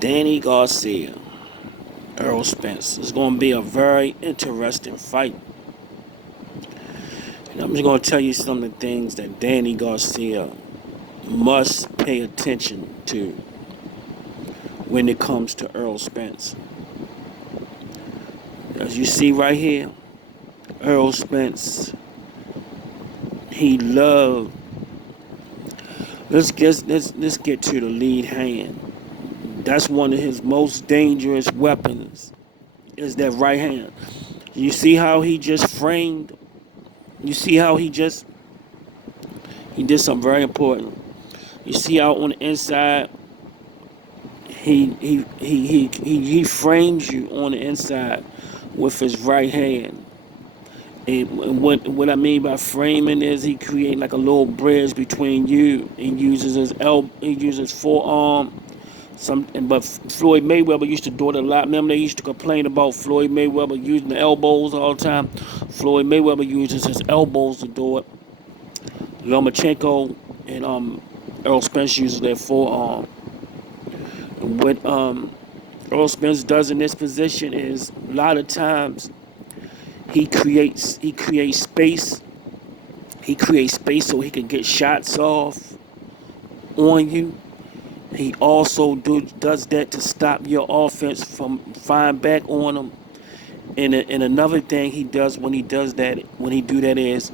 Danny Garcia, Errol Spence. It's going to be a very interesting fight. And I'm just going to tell you some of the things that Danny Garcia must pay attention to when it comes to Errol Spence. As you see right here, Errol Spence, he loved. Let's get to the lead hand. That's one of his most dangerous weapons. Is that right hand? You see how he just framed. You see how he did something very important. You see how on the inside he frames you on the inside with his right hand. And what I mean by framing is he create like a little bridge between you and uses he uses forearm. But Floyd Mayweather used to do it a lot. Remember they used to complain about Floyd Mayweather using the elbows all the time. Floyd Mayweather uses his elbows to do it. Lomachenko and Errol Spence uses their forearm. And what Errol Spence does in this position is a lot of times he creates space. He creates space so he can get shots off on you. He also does that to stop your offense from firing back on him. And another thing he does when he do that is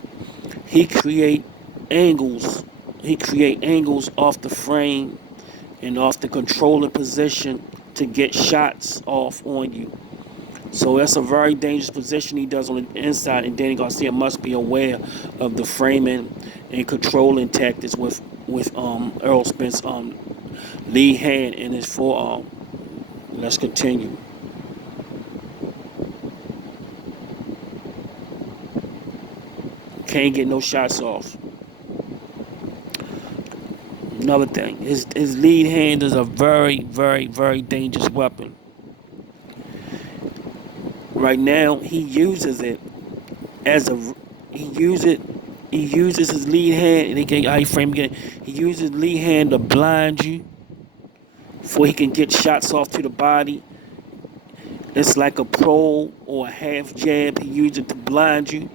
he create angles. He create angles off the frame and off the controlling position to get shots off on you. So that's a very dangerous position he does on the inside, and Danny Garcia must be aware of the framing and controlling tactics with Errol Spence lead hand in his forearm. Let's continue. Can't get no shots off. Another thing, his lead hand is a very, very, very dangerous weapon. Right now, he uses it as a he uses his lead hand and he frame again. He uses lead hand to blind you before he can get shots off to the body. It's like a pro or a half jab. He uses it to blind you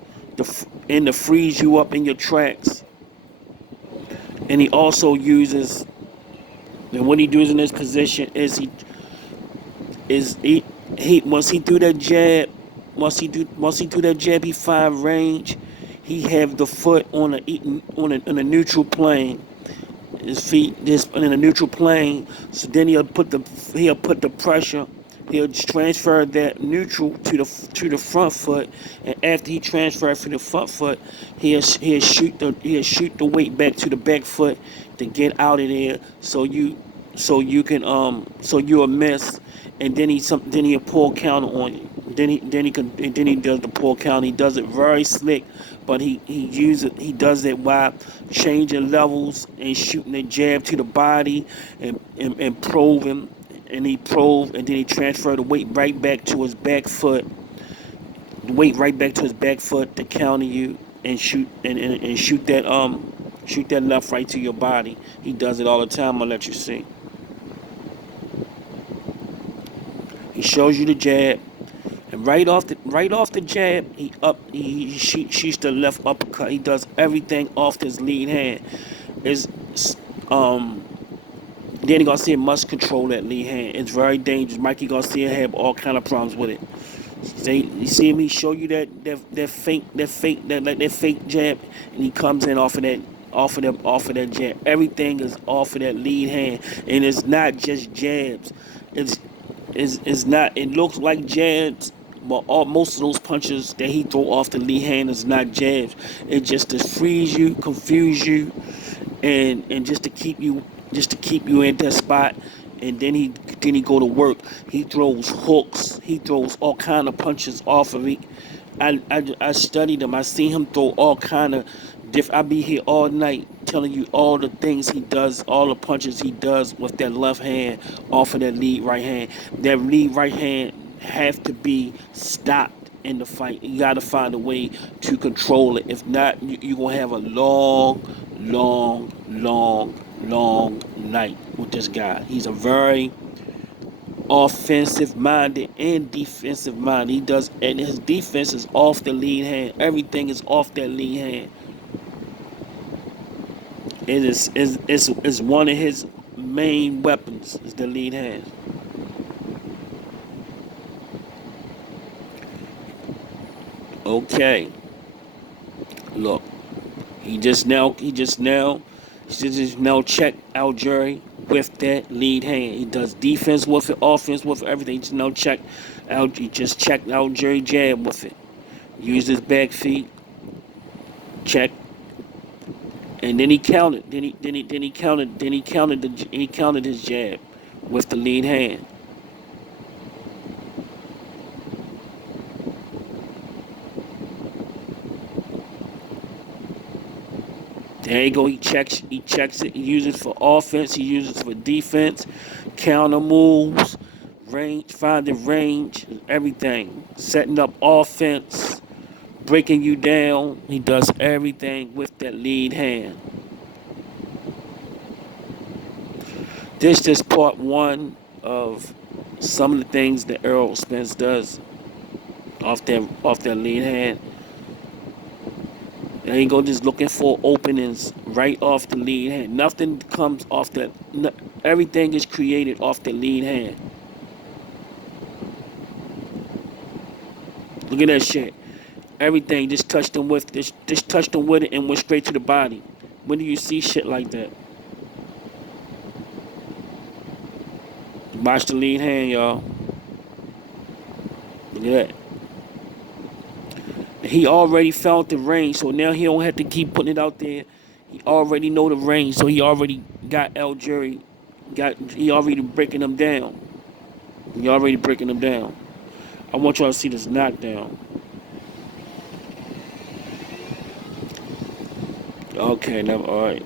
and to freeze you up in your tracks. And he also uses, and what he does in this position is he once he do that jab, he find range. He have the foot on a neutral plane. His feet just in a neutral plane. So then he'll put the pressure. He'll transfer that neutral to the front foot, and after he transfers to the front foot, he'll shoot the weight back to the back foot to get out of there. So you'll miss, and then he'll pull counter on you. Then he does the pull counter. He does it very slick, but he does it while changing levels and shooting a jab to the body and probing. And he probe, and then he transferred the weight right back to his back foot. The weight right back to his back foot to counter you and shoot that left right to your body. He does it all the time. I'll let you see. He shows you the jab, and right off the jab, he shoots the left uppercut. He does everything off his lead hand. Danny Garcia must control that lead hand. It's very dangerous. Mikey Garcia had all kind of problems with it. You see him? He show you that fake jab, and he comes in off of that jab. Everything is off of that lead hand, and it's not just jabs. It's not. It looks like jabs, but most of those punches that he throw off the lead hand is not jabs. It's just to freeze you, confuse you, and just to keep you in that spot. And then he go to work. He throws hooks. He throws all kind of punches off of it. I studied him. I seen him throw all kind of different. I be here all night telling you all the things he does, all the punches he does with that left hand off of that lead right hand. That lead right hand have to be stopped in the fight. You got to find a way to control it. If not, you're going to have a long night with this guy. He's a very offensive minded and defensive minded. He does, and his defense is off the lead hand. Everything is off that lead hand. It is one of his main weapons. Is the lead hand. Okay, look, he just now check Algeri with that lead hand. He does defense with it, offense with it, everything. He just now check out. He just checked Algeri jab with it. Used his back feet, check, and then he counted. He countered his jab with the lead hand. There you go. He checks it. He uses it for offense. He uses it for defense. Counter moves, range, finding range, everything. Setting up offense, breaking you down. He does everything with that lead hand. This is part one of some of the things that Errol Spence does off that lead hand. There you go, just looking for openings right off the lead hand. Nothing comes off that. Everything is created off the lead hand. Look at that shit. Everything just touched him with just touched him with it and went straight to the body. When do you see shit like that? Watch the lead hand, y'all. Look at that. He already found the range, so now he don't have to keep putting it out there. He already know the range, so he already got Algeri. He already breaking them down. He already breaking them down. I want y'all to see this knockdown. Okay, now all right.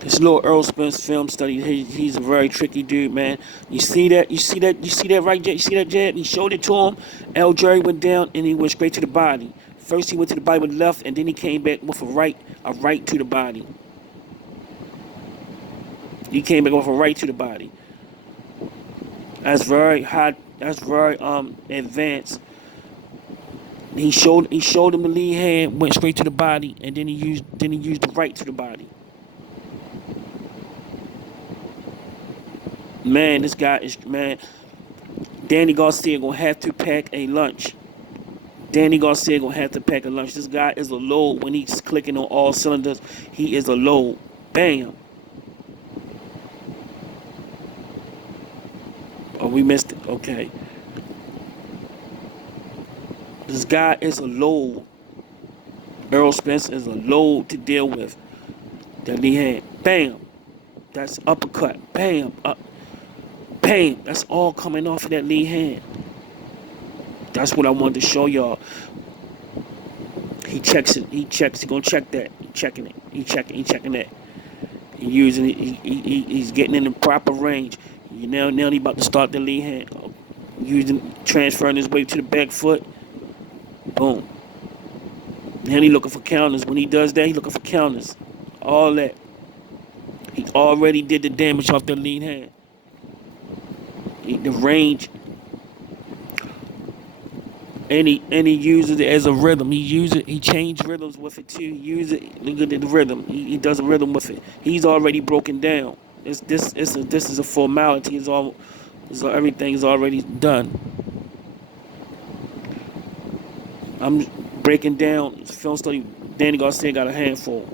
This little Errol Spence film study. He's a very tricky dude, man. You see that? You see that? You see that right jab? You see that jab? He showed it to him. Algeri went down and he went straight to the body. First he went to the body with the left, and then he came back with a right to the body. He came back with a right to the body. That's very high. That's very advanced. He showed him the lead hand, went straight to the body, and then he used the right to the body. Man, this guy is, man. Danny Garcia gonna have to pack a lunch. Danny Garcia gonna have to pack a lunch. This guy is a load when he's clicking on all cylinders. He is a load. Bam. Oh, we missed it. Okay. This guy is a load. Errol Spence is a load to deal with. That he had. Bam. That's uppercut. Bam. Bam. That's all coming off of that lead hand. That's what I wanted to show y'all. He checks it. He gonna check that. He checking it. He checking that. He using it. He's getting in the proper range. Now he about to start the lead hand. Transferring his weight to the back foot. Boom. Now he looking for counters. When he does that, he looking for counters. All that. He already did the damage off the lead hand. The range. And he uses it as a rhythm. He changed rhythms with it too. He uses it. Look at the rhythm. He does a rhythm with it. He's already broken down. This is a formality. Everything is already done. I'm breaking down film study. Danny Garcia got a handful.